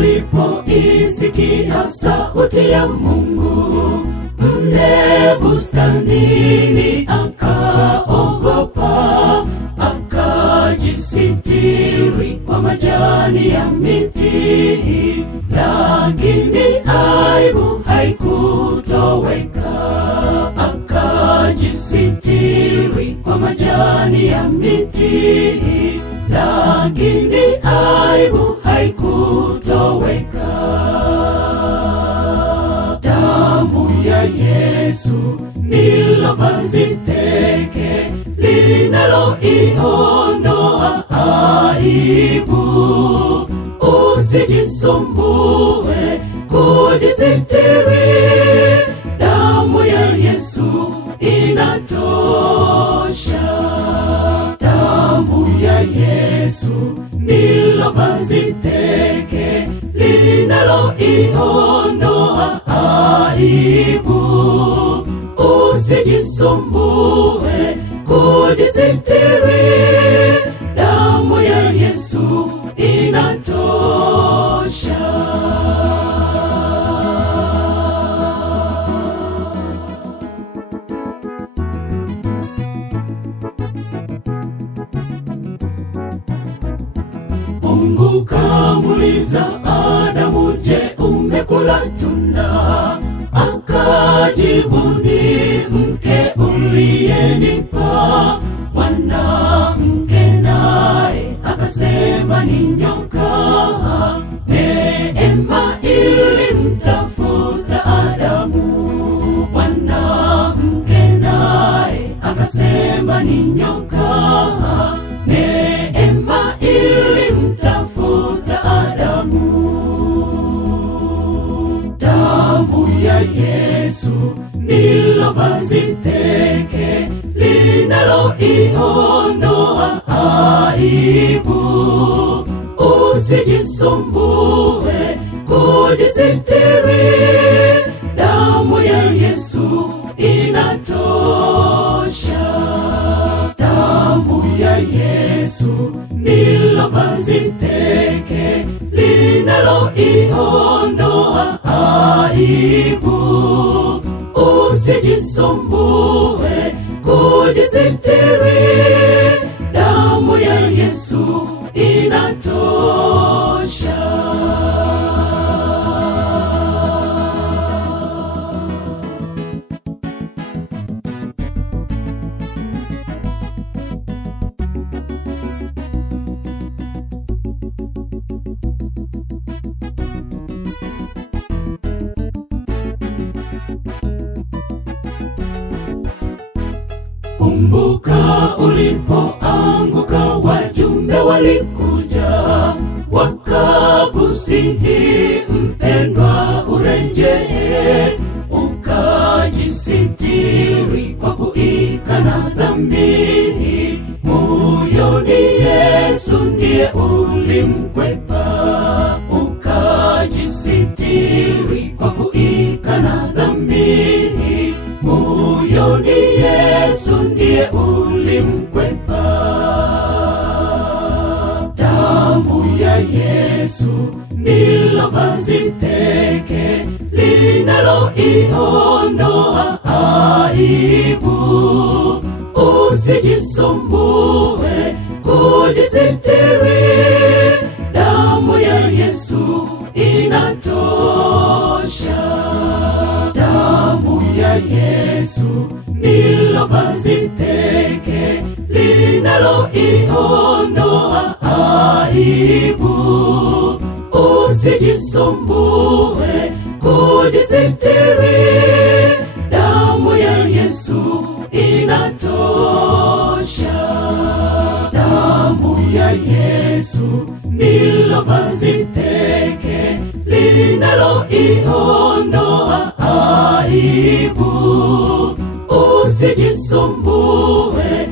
alipoisikia sauti ya Mungu mle bustanini, akaogopa, akajisitiri kwa majani ya miti, lakini aibu haikutoweka. Akajisitiri kwa majani ya miti, lakini aibu haikutoweka. Damu ya Yesu ndilo vazi pekee linaloiondoa aibu. Usijisumbue kujisitiri, damu ya Yesu inatosha. Damu ya Yesu ndilo vazi pekee linaloiondoa aibu. Usijisumbue kujisitiri, damu ya Yesu inatosha. Mungu kamuuliza Adamu, je, umekula tunda? Akajibu, ni mke uliyenipa. Mwanamke naye akasema, ni nyoka. Neema ilimtafuta Adamu. Mwanamke naye akasema, ni nyoka. Neema ilimtafuta Adamu. Damu ya Yesu ndilo vazi pekee linaloiondoa aibu. Usijisumbue kujisitiri, damu ya Yesu inatosha. Damu ya Yesu ndilo vazi pekee linaloiondoa aibu. Usijisumbue kujisitiri, damu ya Yesu inatosha. Kumbuka ulipoanguka, wajumbe walikuja wakakusihi, mpendwa, urejee. Ukajisitiri kwa kuikana dhambi, moyoni Yesu ndiye ulimkwepa. Ukajisitiri kwa kuikana dhambi, moyoni Yesu ndiye ulimkwepa. Damu ya Yesu ndilo vazi pekee linaloiondoa aibu. Usijisumbue kujisitiri, damu ya Yesu inatosha. Damu ya Yesu ndilo vazi pekee linaloiondoa aibu. Usijisumbue kujisitiri, damu ya Yesu inatosha. Damu ya Yesu ndilo vazi pekee linaloiondoa aibu. Usijisumbue